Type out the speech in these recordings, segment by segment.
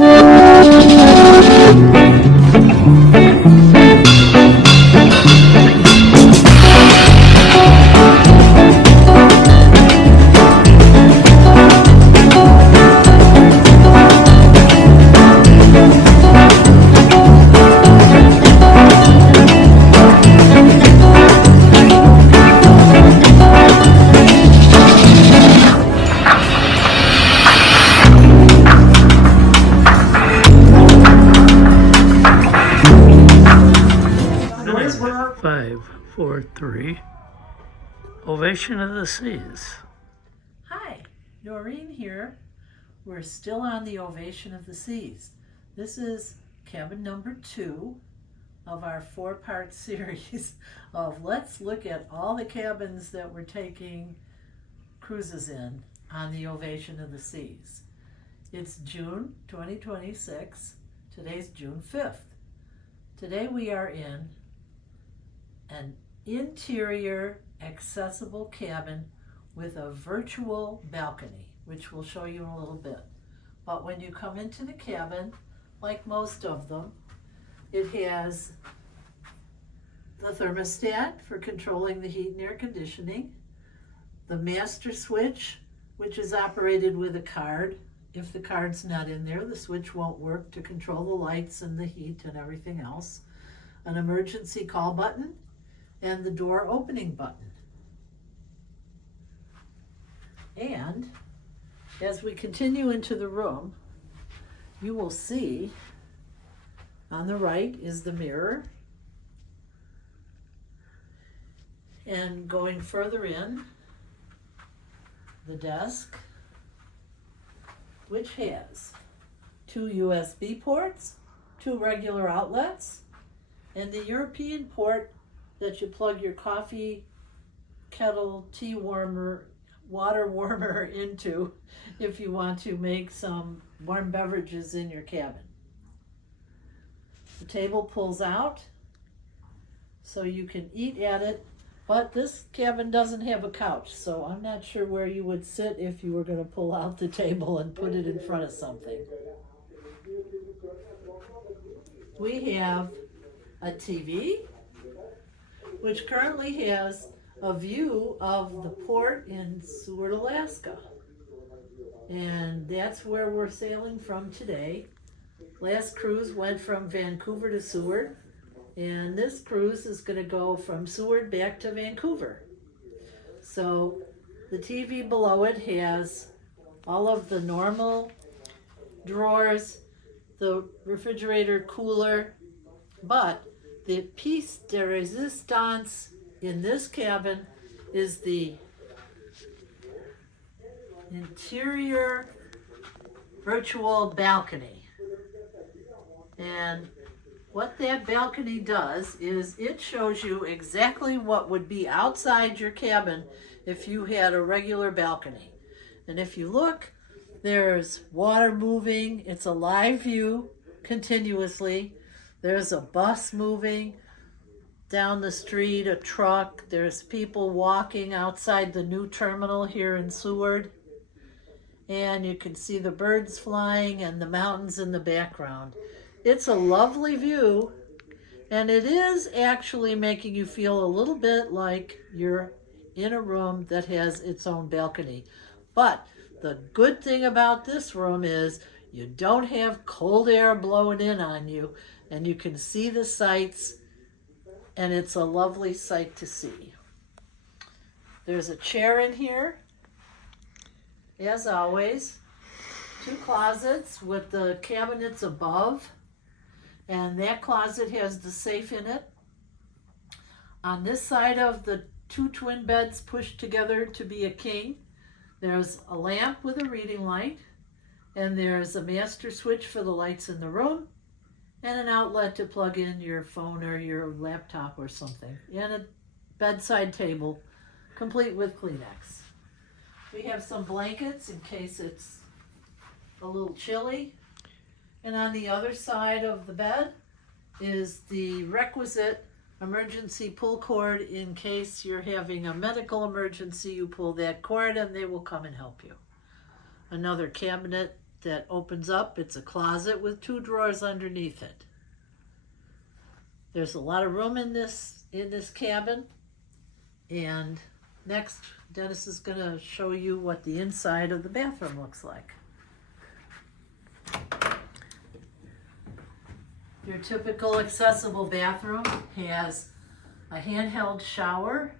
5, 4, 3. Ovation of the Seas. Hi, Noreen here. We're still on the Ovation of the Seas. This is cabin number 2 of our 4-part series of let's look at all the cabins that we're taking cruises in on the Ovation of the Seas. It's June 2026. Today's June 5th. Today we are in an interior accessible cabin with a virtual balcony, which we'll show you in a little bit. But when you come into the cabin, like most of them, it has the thermostat for controlling the heat and air conditioning, the master switch, which is operated with a card. If the card's not in there, the switch won't work to control the lights and the heat and everything else, an emergency call button, and the door opening button. And as we continue into the room, you will see on the right is the mirror. And going further in, the desk, which has 2 USB ports, 2 regular outlets, and the European port that you plug your coffee kettle, tea warmer, water warmer into if you want to make some warm beverages in your cabin. The table pulls out so you can eat at it, but this cabin doesn't have a couch, so I'm not sure where you would sit if you were going to pull out the table and put it in front of something. We have a TV, which currently has a view of the port in Seward, Alaska. And that's where we're sailing from today. Last cruise went from Vancouver to Seward, and this cruise is going to go from Seward back to Vancouver. So the TV below it has all of the normal drawers, the refrigerator cooler, but the piece de resistance in this cabin is the interior virtual balcony. And what that balcony does is it shows you exactly what would be outside your cabin if you had a regular balcony. And if you look, there's water moving. It's a live view continuously. There's a bus moving down the street, a truck. There's people walking outside the new terminal here in Seward. And you can see the birds flying and the mountains in the background. It's a lovely view, and it is actually making you feel a little bit like you're in a room that has its own balcony. But the good thing about this room is you don't have cold air blowing in on you, and you can see the sights, and it's a lovely sight to see. There's a chair in here, as always. 2 closets with the cabinets above, and that closet has the safe in it. On this side of the 2 twin beds pushed together to be a king, there's a lamp with a reading light, and there's a master switch for the lights in the room, and an outlet to plug in your phone or your laptop or something, and a bedside table complete with Kleenex. We have some blankets in case it's a little chilly. And on the other side of the bed is the requisite emergency pull cord in case you're having a medical emergency. You pull that cord and they will come and help you. Another cabinet that opens up. It's a closet with 2 drawers underneath it. There's a lot of room in this cabin. And next, Dennis is going to show you what the inside of the bathroom looks like. Your typical accessible bathroom has a handheld shower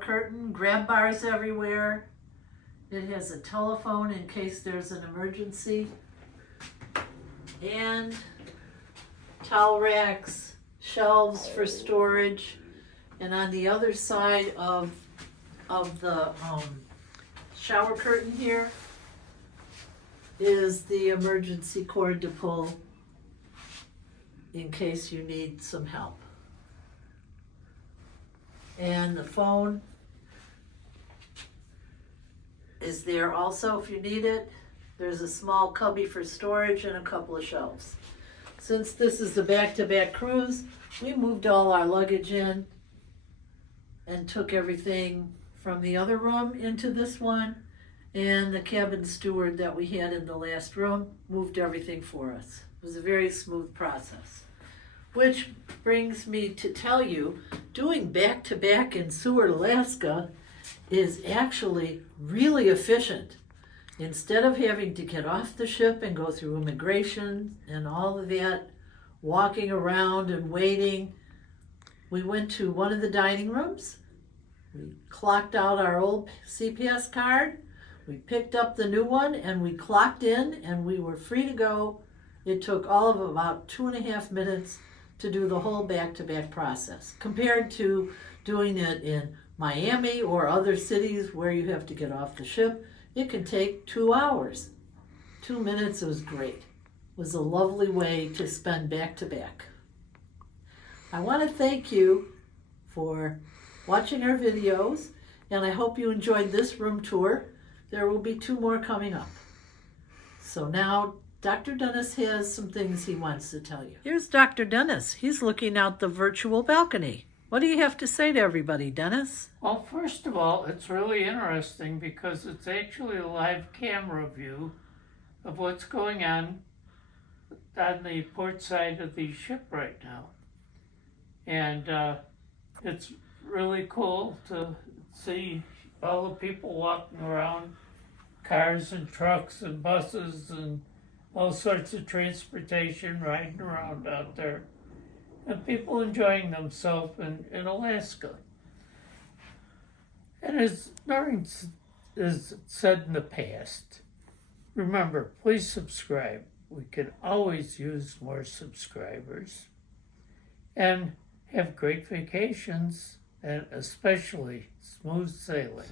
curtain, grab bars everywhere. It has a telephone in case there's an emergency, and towel racks, shelves for storage, and on the other side of the shower curtain here is the emergency cord to pull in case you need some help. And the phone is there also if you need it. There's a small cubby for storage and a couple of shelves. Since this is the back-to-back cruise, we moved all our luggage in and took everything from the other room into this one, and the cabin steward that we had in the last room moved everything for us. It was a very smooth process. Which brings me to tell you, doing back-to-back in Seward, Alaska is actually really efficient. Instead of having to get off the ship and go through immigration and all of that, walking around and waiting, we went to one of the dining rooms. We clocked out our old CPS card. We picked up the new one and we clocked in and we were free to go. It took all of about 2.5 minutes to do the whole back-to-back process, compared to doing it in Miami or other cities where you have to get off the ship. It can take 2 hours. 2 minutes was great. It was a lovely way to spend back-to-back. I want to thank you for watching our videos, and I hope you enjoyed this room tour. There will be 2 more coming up. So now Dr. Dennis has some things he wants to tell you. Here's Dr. Dennis. He's looking out the virtual balcony. What do you have to say to everybody, Dennis? Well, first of all, it's really interesting because it's actually a live camera view of what's going on the port side of the ship right now. And it's really cool to see all the people walking around, cars and trucks and buses and all sorts of transportation riding around out there, and people enjoying themselves in Alaska. And as Noreen has said in the past, remember, please subscribe. We can always use more subscribers. And have great vacations, and especially smooth sailing.